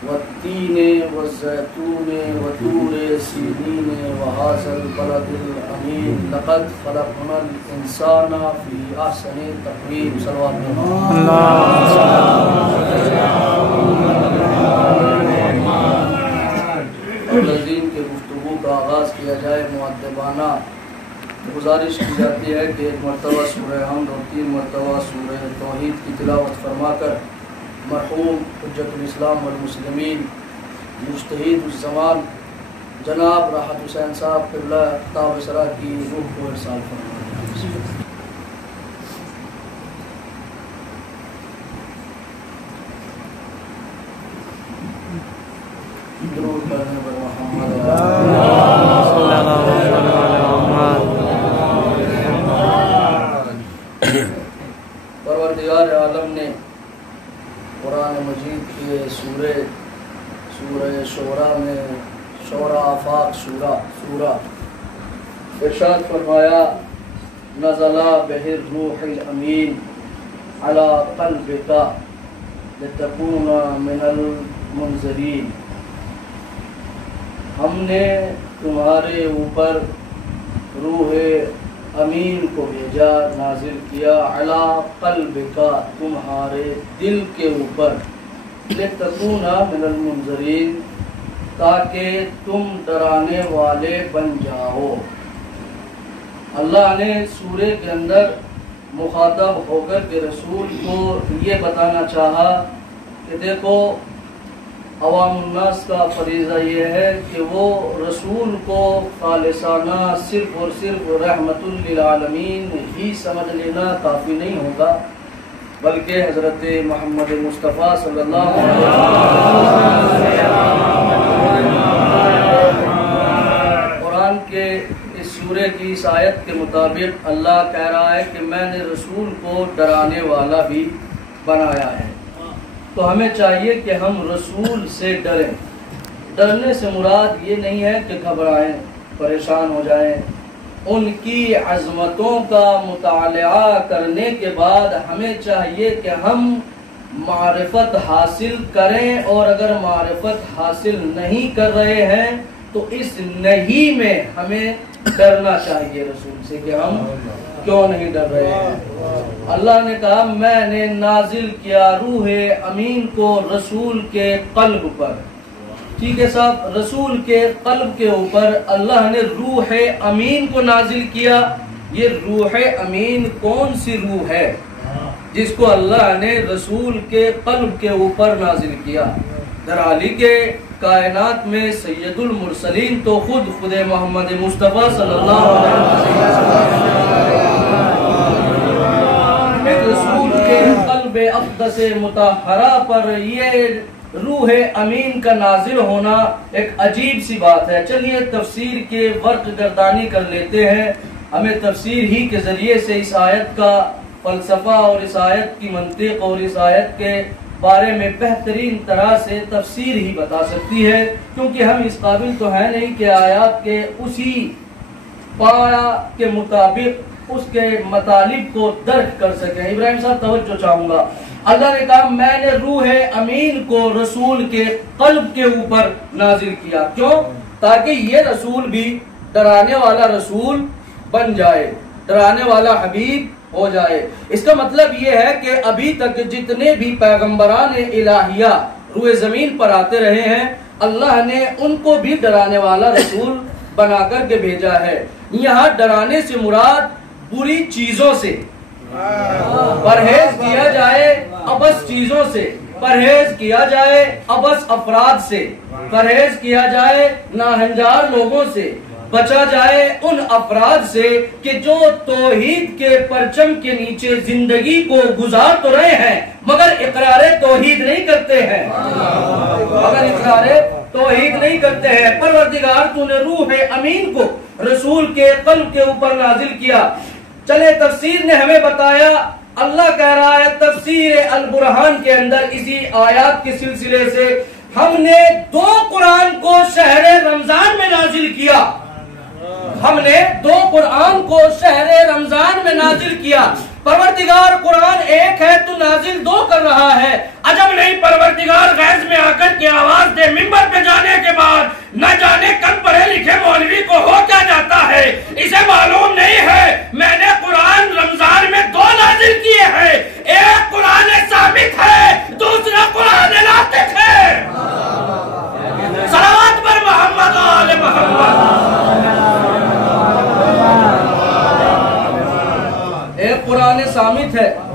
والتین والزیتون وطور سینین وهذا البلد الامین لقد خلقنا الانسان فی احسن تقویم صلوات الذین کے گفتگو کا آغاز کیا جائے مؤدبانہ گزارش کی جاتی ہے کہ ایک مرتبہ سورہ حمد اور 3 مرتبہ سورہ توحید کی تلاوت فرما کر مرحوم حجت الاسلام والمسلمین مجتہد الزمان جناب راحت حسین صاحب قبلہ خطاب سرا کی روح کو ارسال فرمائیں۔ درود پڑھنے پر محمد پروردگار عالم نے قرآن مجید کے سورہ شعراء میں شعراء آفاق سورہ ارشاد فرمایا نزل بہ الروح الامین علی قلبک لتکون من المنذرین، ہم نے تمہارے اوپر روح امین کو بھیجا، نازل کیا، علی قلبک تمہارے دل کے اوپر، لتکون من المنذرین تاکہ تم ڈرانے والے بن جاؤ۔ اللہ نے سورے کے اندر مخاطب ہو کر کے رسول کو یہ بتانا چاہا کہ دیکھو عوام الناس کا فریضہ یہ ہے کہ وہ رسول کو خالصانہ صرف اور صرف رحمت للعالمین ہی سمجھ لینا کافی نہیں ہوگا، بلکہ حضرت محمد مصطفیٰ صلی اللہ علیہ وسلم قرآن کے اس سورے کی اس آیت کے مطابق اللہ کہہ رہا ہے کہ میں نے رسول کو ڈرانے والا بھی بنایا ہے۔ تو ہمیں چاہیے کہ ہم رسول سے ڈریں۔ ڈرنے سے مراد یہ نہیں ہے کہ گھبرائیں، پریشان ہو جائیں۔ ان کی عظمتوں کا مطالعہ کرنے کے بعد ہمیں چاہیے کہ ہم معرفت حاصل کریں، اور اگر معرفت حاصل نہیں کر رہے ہیں تو اس نہیں میں ہمیں ڈرنا چاہیے رسول سے کہ ہم کیوں نہیں ڈر رہے ہیں۔ اللہ نے کہا میں نے نازل کیا روح امین کو رسول کے قلب پر۔ ٹھیک ہے صاحب، رسول کے قلب کے اوپر اللہ نے روح امین کو نازل کیا۔ یہ روح امین کون سی روح ہے جس کو اللہ نے رسول کے قلب کے اوپر نازل کیا؟ درعالی کے کائنات میں سید المرسلین تو خود محمد مصطفیٰ صلی اللہ علیہ وسلم رسول کے قلب اقدس مطہرہ پر یہ روح امین کا نازل ہونا ایک عجیب سی بات ہے۔ چلیے تفسیر کے ورق گردانی کر لیتے ہیں، ہمیں تفسیر ہی کے ذریعے سے اس آیت کا فلسفہ اور اس آیت کی منطق اور اس آیت کے بارے میں بہترین طرح سے تفسیر ہی بتا سکتی ہے، کیونکہ ہم اس قابل تو ہیں نہیں کہ آیات کے اسی پایا کے مطابق اس کے مطالب کو درک کر سکیں۔ ابراہیم صاحب توجہ چاہوں گا، اللہ نے کہا میں نے روح امین کو رسول کے قلب کے اوپر نازل کیا۔ کیوں؟ تاکہ یہ رسول بھی ڈرانے والا رسول بن جائے، ڈرانے والا حبیب ہو جائے۔ اس کا مطلب یہ ہے کہ ابھی تک جتنے بھی پیغمبران الہیہ روئے زمین پر آتے رہے ہیں، اللہ نے ان کو بھی ڈرانے والا رسول بنا کر کے بھیجا ہے۔ یہاں ڈرانے سے مراد بری چیزوں سے پرہیز کیا جائے، ابس چیزوں سے پرہیز کیا جائے، ابس افراد سے پرہیز کیا جائے، ناہنجار لوگوں سے بچا جائے، ان افراد سے کہ جو توحید کے پرچم کے نیچے زندگی کو گزار تو رہے ہیں مگر اقرار توحید نہیں کرتے ہیں، توحید نہیں کرتے ہیں۔ پروردگار تو نے روح امین کو رسول کے قلب کے اوپر نازل کیا۔ چلے تفسیر نے ہمیں بتایا، اللہ کہہ رہا ہے تفسیر البرہان کے اندر اسی آیات کے سلسلے سے، ہم نے 2 قرآن کو شہر رمضان میں نازل کیا۔ ہم نے 2 قرآن کو شہر رمضان میں نازل کیا۔ پروردگار قرآن ایک ہے تو نازل 2 کر رہا ہے، عجب نہیں پروردگار غیظ میں آ کر کے آواز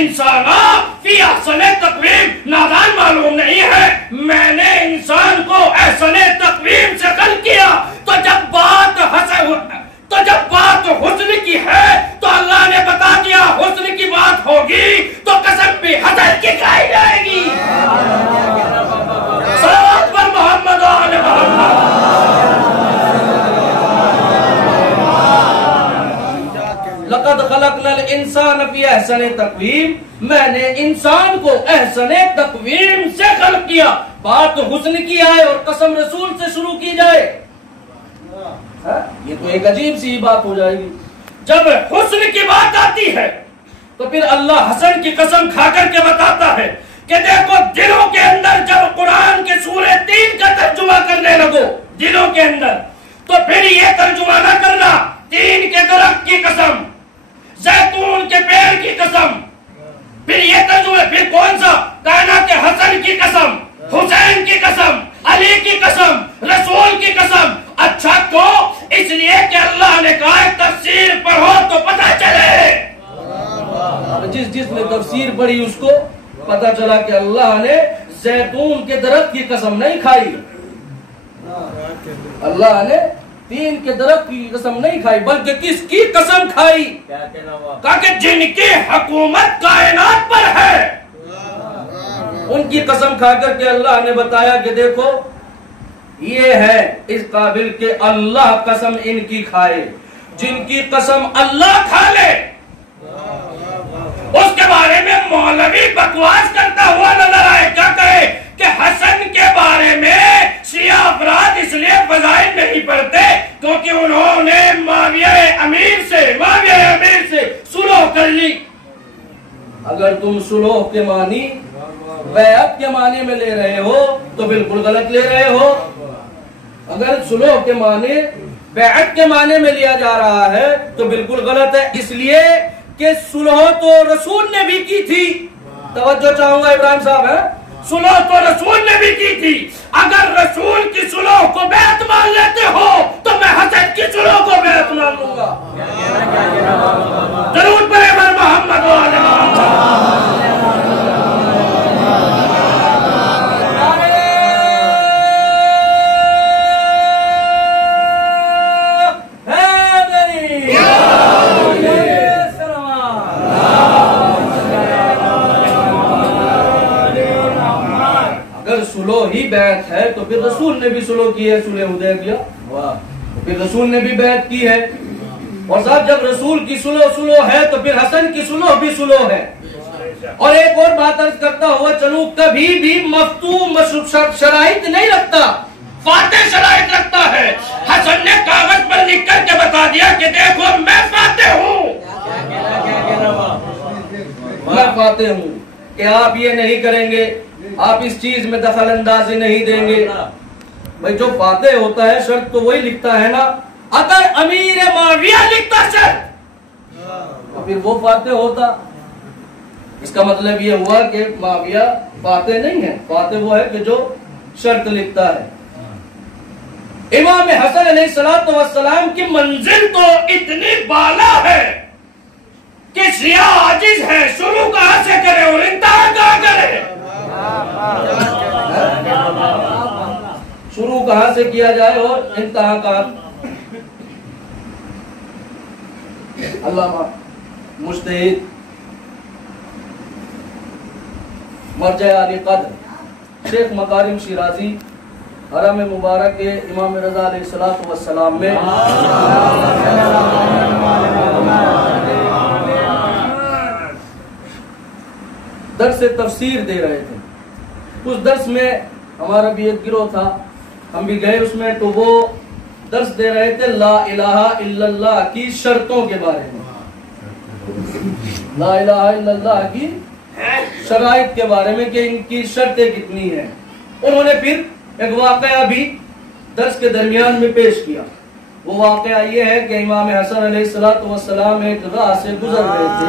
الانسان فی احسن تقویم، نادان معلوم نہیں ہے، میں نے انسان کو احسن تقویم سے خلق کیا۔ تو جب بات حسن کی ہے تو اللہ نے بتا دیا حسن کی بات ہوگی تو قسم بھی حسن کی کھائی جائے گی۔ صلوات پر محمد و آل محمد۔ لقد خلقنا الانسان فی احسن تقویم، میں نے انسان کو احسن تقویم سے خلق کیا۔ بات حسن کی آئے اور قسم رسول سے شروع کی جائے، یہ تو ایک عجیب سی بات ہو جائے گی۔ جب حسن کی بات آتی ہے تو پھر اللہ حسن کی قسم کھا کر کے بتاتا ہے کہ دیکھو دلوں کے اندر جب قرآن کے سورہ 3 کا ترجمہ کرنے لگو دلوں کے اندر، تو پھر یہ ترجمہ نہ کرنا 3 کے درخت کی قسم، زیتون کے پیڑ کی قسم، پھر یہ ترجمہ، پھر کون سا؟ کائنات حسن کی قسم، حسین کی قسم، علی کی قسم، رسول کی قسم۔ اچھا تو اس لیے کہ اللہ نے کہا تفسیر پڑھو تو پتہ چلے۔ جس نے تفسیر پڑھی اس کو پتا چلا کہ اللہ نے زیتون کے درخت کی قسم نہیں کھائی، اللہ نے 3 کے درخت کی قسم نہیں کھائی، بلکہ کس کی قسم کھائی؟ کہا کہ جن کی حکومت کائنات پر ہے ان کی قسم کھا کر کے اللہ نے بتایا کہ دیکھو یہ ہے اس قابل کہ اللہ قسم ان کی کھائے، جن کی قسم اللہ کھا لے اس کے بارے میں مولوی بکواس کرتا ہوا نظر آئے۔ کیا کہے کہ حسن کے بارے میں شیعہ افراد اس لیے فضائل نہیں پڑھتے کیونکہ انہوں نے معاویہ امیر سے سلوح کر لی۔ اگر تم سلوح کے معنی بیعت کے معنی میں لے رہے ہو تو بالکل غلط لے رہے ہو۔ اگر سلوح کے معنی بیعت کے معنی میں لیا جا رہا ہے تو بالکل غلط ہے، اس لیے کہ سلوح تو رسول نے بھی کی تھی۔ توجہ چاہوں گا ابراہیم صاحب، ہے سلوح تو رسول نے بھی کی تھی۔ اگر رسول کی سلوح کو بیعت مان لیتے ہو تو میں حسن کی سلوح کو بیعت مان لوں گا۔ درود پر محمد و آل محمد۔ سلوح ہی بیعت ہے تو پھر رسول نے بھی سلوح کی ہے، صلح حدیبیہ، پھر رسول نے بھی بیعت کی ہے۔ اور صاحب جب رسول کی سلوح ہے تو پھر حسن کی سلوح بھی سلوح ہے۔ اور ایک اور بات عرض کرتا ہوا چلوں، کبھی بھی مفتو شرائط نہیں رکھتا، فاتح شرائط رکھتا ہے۔ حسن نے کاغذ پر لکھ کر کے بتا دیا کہ دیکھو میں فاتح ہوں، میں فاتح ہوں، کہ آپ یہ نہیں کریں گے، آپ اس چیز میں دخل اندازی نہیں دیں گے۔ بھئی جو فاتح ہوتا ہے شرط تو وہی لکھتا ہے نا۔ اگر امیر معاویہ لکھتا شرط تو پھر وہ فاتح ہوتا۔ اس کا مطلب یہ ہوا کہ معاویہ فاتح نہیں ہے، فاتح وہ ہے کہ جو شرط لکھتا ہے۔ امام حسن علیہ السلام کی منزل تو اتنی بالا ہے کہ شیعہ عاجز ہے، شروع کہاں سے کرے اور انتہا کہاں کرے؟ شروع کہاں سے کیا جائے اور انتہا کہاں؟ علامہ مجتہد مرجع علی قدر شیخ مکارم شیرازی حرم مبارک کے امام رضا علیہ السلام میں درس تفسیر دے رہے تھے۔ اس درس میں ہمارا بھی ایک گروہ تھا، ہم بھی گئے اس میں، تو وہ درس دے رہے تھے لا الہ الا اللہ کی شرطوں کے بارے میں، لا الہ الا اللہ کی شرائط کے بارے میں کہ ان کی شرطیں کتنی ہیں۔ انہوں نے پھر ایک واقعہ بھی درس کے درمیان میں پیش کیا۔ وہ واقعہ یہ ہے کہ امام حسن علیہ السلام ایک راہ سے گزر رہے تھے،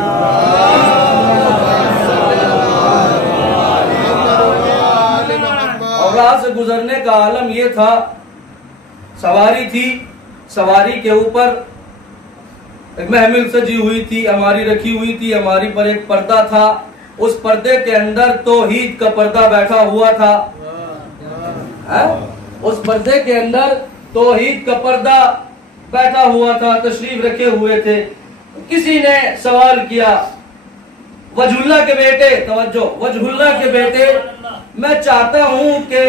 اور راہ سے گزرنے کا عالم یہ تھا، سواری تھی، سواری کے اوپر ایک محمل سجی ہوئی تھی، ہماری رکھی ہوئی تھی، ہماری پر ایک پردہ تھا، اس پردے کے اندر توحید کا پردہ بیٹھا ہوا تھا، اس پردے کے اندر توحید کا پردہ بیٹھا ہوا تھا، تشریف رکھے ہوئے تھے۔ کسی نے سوال کیا، وجہ اللہ کے بیٹے، توجہ، وجہ اللہ کے بیٹے، میں چاہتا ہوں کہ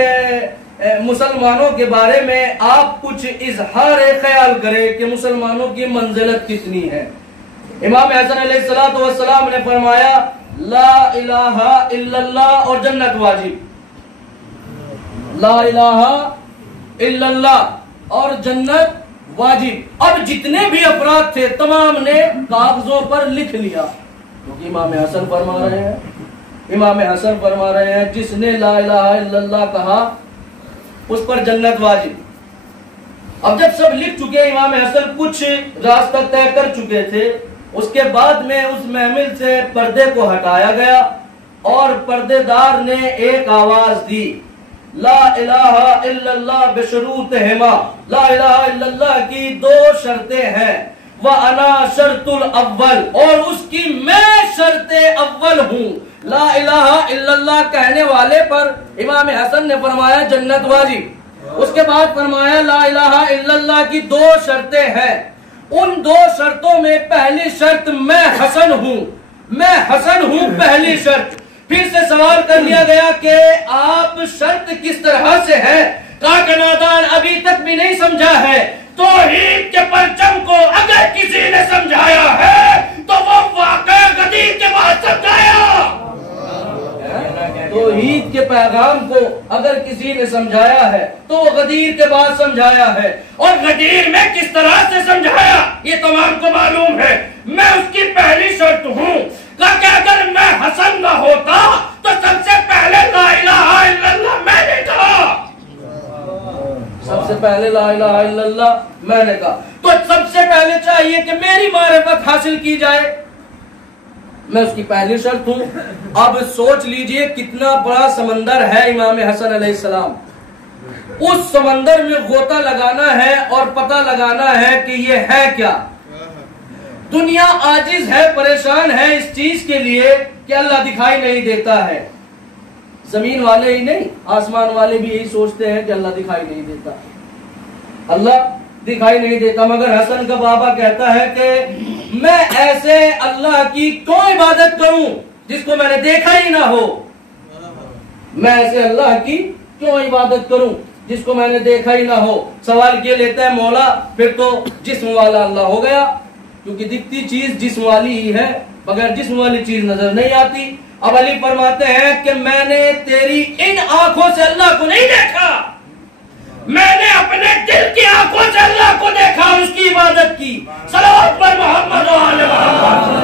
مسلمانوں کے بارے میں آپ کچھ اظہار خیال کریں کہ مسلمانوں کی منزلت کتنی ہے۔ امام حسن علیہ السلام نے فرمایا لا الہ الا اللہ اور جنت واجب، لا الہ الا اللہ اور جنت واجب۔ اب جتنے بھی افراد تھے تمام نے کاغذوں پر لکھ لیا، کیونکہ امام حسن فرما رہے ہیں، امام حسن فرما رہے ہیں جس نے لا الہ الا اللہ کہا اس پر جنت واجب۔ اب جب سب لکھ چکے، امام حسن کچھ راستہ طے کر چکے تھے، اس کے بعد میں اس محمل سے پردے کو ہٹایا گیا اور پردے دار نے ایک آواز دی، لا الہ الا اللہ بشروطہما، لا الہ الا اللہ کی دو شرطیں ہیں، وَأَنَا شَرْطُ الْأَوَّلِ اور اس کی میں شرط اول ہوں۔ لا الہ الا اللہ کہنے والے پر امام حسن نے فرمایا جنت واجب، اس کے بعد فرمایا لا الہ الا اللہ کی دو شرطیں ہیں، ان دو شرطوں میں پہلی شرط میں حسن ہوں، میں حسن ہوں پہلی شرط۔ پھر سے سوال کر لیا گیا کہ آپ شرط کس طرح سے ہے؟ کہا کہ نادان ابھی تک بھی نہیں سمجھا ہے۔ توحید کے پرچم کو اگر کسی نے سمجھایا ہے تو وہ واقع غدیر کے بعد سمجھایا، توحید کے پیغام کو اگر کسی نے سمجھایا ہے تو وہ غدیر کے بعد سمجھایا ہے۔ اور غدیر میں کس طرح سے سمجھایا یہ تمام کو معلوم ہے۔ میں اس کی پہلی شرط ہوں کہ اگر میں حسن نہ ہوتا تو سب سے پہلے لا الہ الا اللہ میں نے کہا، سب سے پہلے لا الہ الا اللہ میں نے کہا، تو سب سے پہلے چاہیے کہ میری معرفت حاصل کی جائے، میں اس کی پہلی شرط ہوں۔ اب سوچ لیجئے کتنا بڑا سمندر ہے امام حسن علیہ السلام، اس سمندر میں غوطہ لگانا ہے اور پتہ لگانا ہے کہ یہ ہے کیا۔ دنیا عاجز ہے، پریشان ہے اس چیز کے لیے کہ اللہ دکھائی نہیں دیتا ہے۔ زمین والے ہی نہیں، آسمان والے بھی یہی سوچتے ہیں کہ اللہ دکھائی نہیں دیتا، اللہ دکھائی نہیں دیتا، مگر حسن کا بابا کہتا ہے کہ میں ایسے اللہ کی کیوں عبادت کروں جس کو میں نے دیکھا ہی نہ ہو، میں ایسے اللہ کی کیوں عبادت کروں جس کو میں نے دیکھا ہی نہ ہو۔ سوال کیا لیتا ہے مولا پھر تو جسم والا اللہ ہو گیا، کیونکہ دکھتی چیز جسم والی ہی ہے، مگر جسم والی چیز نظر نہیں آتی۔ اب علی فرماتے ہیں کہ میں نے تیری ان آنکھوں سے اللہ کو نہیں دیکھا، میں نے اپنے دل کی آنکھوں سے اللہ کو دیکھا، اس کی عبادت کی۔ صلوات پر محمد و آل محمد۔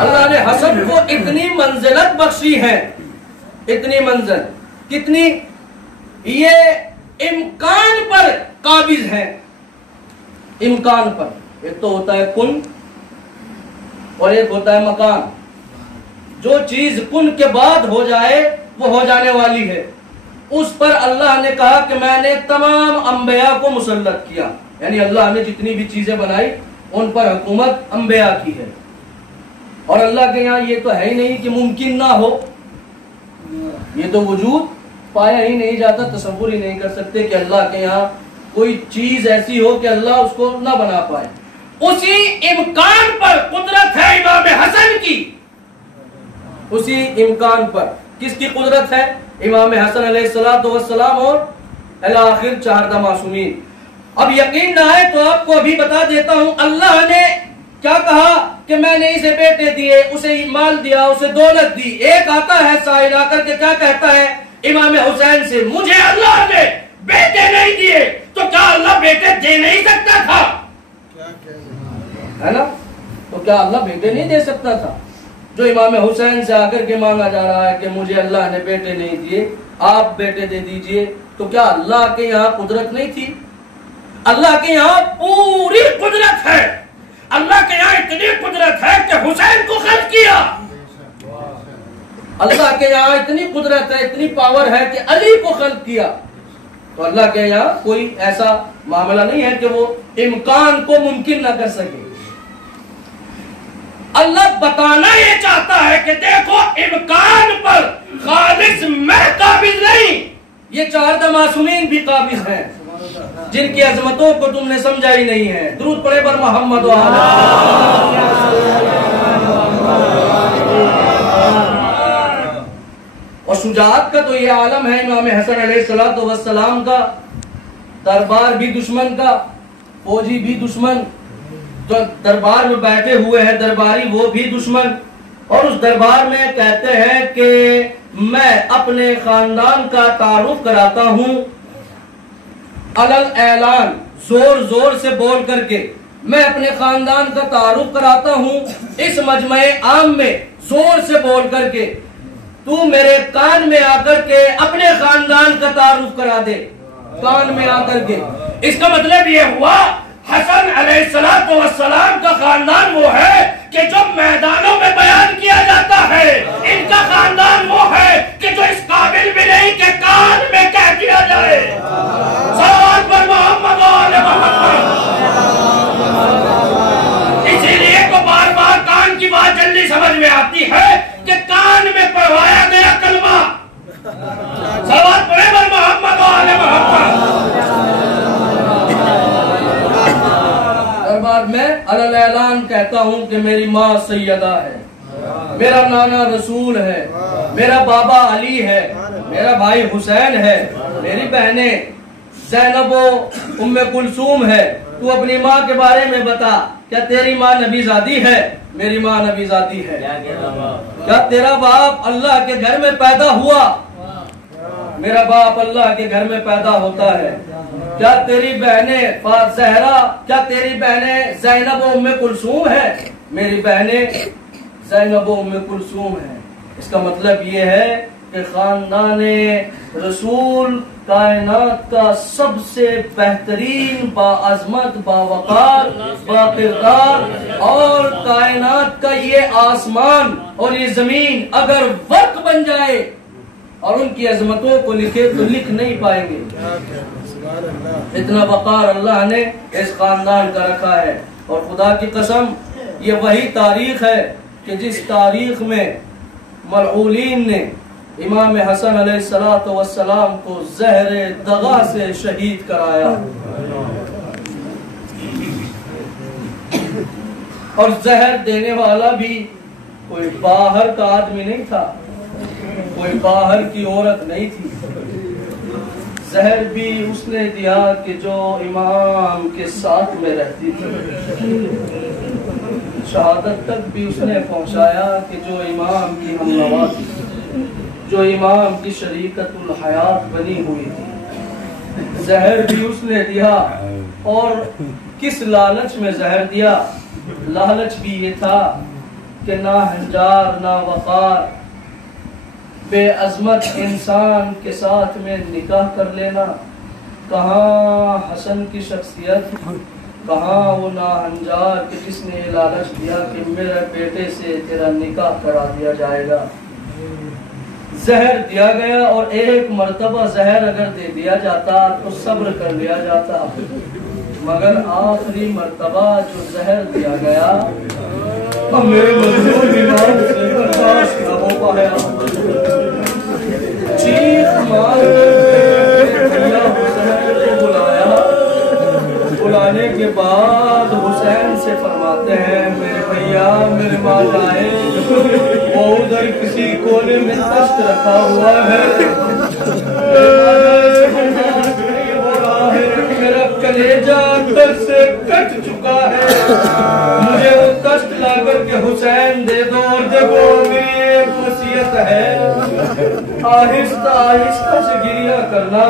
اللہ نے حسن کو اتنی منزلت بخشی ہے، اتنی منزل، کتنی؟ یہ امکان پر قابض ہے، امکان پر۔ ایک تو ہوتا ہے کن اور ایک ہوتا ہے مکان۔ جو چیز کن کے بعد ہو جائے وہ ہو جانے والی ہے، اس پر اللہ نے کہا کہ میں نے تمام انبیاء کو مسلط کیا، یعنی اللہ نے جتنی بھی چیزیں بنائی ان پر حکومت انبیاء کی ہے۔ اور اللہ کے یہاں یہ تو ہے ہی نہیں کہ ممکن نہ ہو، یہ تو وجود پایا ہی نہیں جاتا، تصور ہی نہیں کر سکتے کہ اللہ کے یہاں کوئی چیز ایسی ہو کہ اللہ اس کو نہ بنا پائے۔ اسی امکان پر قدرت ہے امام حسن کی، اسی امکان پر کس کی قدرت ہے؟ امام حسن علیہ السلام اور الاخر 14 معصومین۔ اب یقین نہ آئے تو آپ کو ابھی بتا دیتا ہوں، اللہ نے کیا کہا کہ میں نے اسے بیٹے دیے، اسے مال دیا، اسے دولت دی۔ ایک آتا ہے سائل آ کر کے کیا کہتا ہے امام حسین سے، مجھے اللہ نے بیٹے نہیں دیے، تو کیا اللہ بیٹے دے نہیں سکتا تھا؟ ہے نا؟ تو کیا اللہ بیٹے نہیں دے سکتا تھا؟ جو امام حسین سے آ کر کے مانگا جا رہا ہے کہ مجھے اللہ نے بیٹے نہیں دیے، آپ بیٹے دے دیجئے، تو کیا اللہ کے یہاں قدرت نہیں تھی؟ اللہ کے یہاں پوری قدرت ہے، اللہ کے یہاں اتنی قدرت ہے کہ حسین کو خلق کیا، اللہ کے یہاں اتنی قدرت ہے، اتنی پاور ہے کہ علی کو خلق کیا۔ تو اللہ کے یہاں کوئی ایسا معاملہ نہیں ہے کہ وہ امکان کو ممکن نہ کر سکے. اللہ بتانا یہ چاہتا ہے کہ دیکھو امکان پر خالص میں قابض نہیں، یہ 4 معصومین بھی قابض ہیں جن کی عظمتوں کو تم نے سمجھا ہی نہیں ہے. درود پڑھے پر محمد و آلہ. اور شجاعت کا تو یہ عالم ہے امام حسن علیہ السلام کا. دربار بھی دشمن کا، فوجی بھی دشمن، جو دربار میں بیٹھے ہوئے ہیں درباری وہ بھی دشمن. اور اس دربار میں کہتے ہیں کہ میں اپنے خاندان کا تعارف کراتا ہوں علل اعلان، زور زور سے بول کر کے میں اپنے خاندان کا تعارف کراتا ہوں اس مجمع عام میں زور سے بول کر کے. تو میرے کان میں آ کر کے اپنے خاندان کا تعارف کرا دے، کان میں آ کر کے. اس کا مطلب یہ ہوا حسن علیہ السلام کا خاندان وہ ہے کہ جو میدانوں میں بیان کیا جاتا ہے، ان کا خاندان وہ ہے کہ جو اس قابل بھی نہیں کہ کان میں کہہ دیا جائے. صلوات پر محمد و آل محمد. اسی لیے تو بار بار کان کی بات جلدی سمجھ میں آتی ہے کہ کان میں پڑھوایا گیا کلمہ. صلوات پر محمد و آل محمد. دربار میں علل اعلان کہتا ہوں کہ میری ماں سیدہ ہے، میرا نانا رسول ہے، میرا بابا علی ہے، میرا بھائی حسین ہے، میری بہنیں زینب و ام کلثوم ہے. تو اپنی ماں کے بارے میں بتا، کیا تیری ماں نبی زادی ہے؟ میری ماں نبی زادی ہے. کیا تیرا باپ اللہ کے گھر میں پیدا ہوا؟ میرا باپ اللہ کے گھر میں پیدا ہوتا ہے. کیا تیری بہنیں زہرا، کیا تیری بہنیں زینب و ام کلثوم ہے؟ میری بہنیں زینب و ام کلثوم ہیں. اس کا مطلب یہ ہے کہ خاندان رسول کائنات کا سب سے بہترین، باعظمت، باوقار، باقرار، اور کائنات کا یہ آسمان اور یہ زمین اگر ورق بن جائے اور ان کی عظمتوں کو لکھے تو لکھ نہیں پائیں گے. اتنا وقار اللہ نے اس خاندان کا رکھا ہے. اور خدا کی قسم یہ وہی تاریخ ہے کہ جس تاریخ میں ملعونین نے امام حسن علیہ السلام کو زہر دغا سے شہید کرایا. اور زہر دینے والا بھی کوئی باہر کا آدمی نہیں تھا، کوئی باہر کی عورت نہیں تھی. زہر بھی اس نے دیا کہ جو امام کے ساتھ میں رہتی تھی. شہادت تک بھی اس نے پہنچایا کہ جو امام کی ہمنوا تھی، جو امام کی شریکت الحیات بنی ہوئی تھی. زہر بھی اس نے دیا. اور کس لالچ میں زہر دیا؟ لالچ بھی یہ تھا کہ نہ ہنجار، نہ وقار، بے عظمت انسان کے ساتھ میں نکاح کر لینا. کہاں حسن کی شخصیت، کہاں وہ ناہنجار کہ جس نے یہ لالچ دیا کہ میرے بیٹے سے تیرا نکاح کرا دیا جائے گا. زہر دیا گیا، اور ایک مرتبہ زہر اگر دے دیا جاتا تو صبر کر لیا جاتا، مگر آخری مرتبہ جو زہر دیا گیا میرے مظلوم ایمان سے برداشت نہ ہو پایا. چیخ مار حسین کو بلایا. بلانے کے بعد حسین سے فرماتے ہیں میرے بھیا، میرے ماں آئے، وہ ادھر کسی کونے میں تشت رکھا ہوا ہے، میرا کلیجہ اندر سے کٹ چکا ہے، مجھے وہ کشت لا کر کے حسین دے دو. اور دیکھو میری ایک وصیت ہے، آہستہ آہستہ سے گریہ کرنا.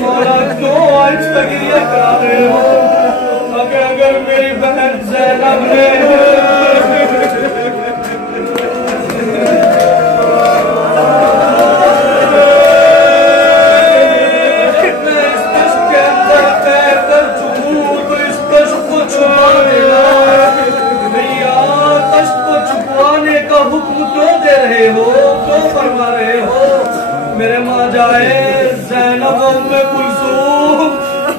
مولا کیوں آہستہ گریہ کرا رہے ہو؟ اگر میری بہن زینب نے حکم کیوں دے رہے ہو، کیوں فرما رہے ہو؟ میرے ماں جائے زینب ام کلثوم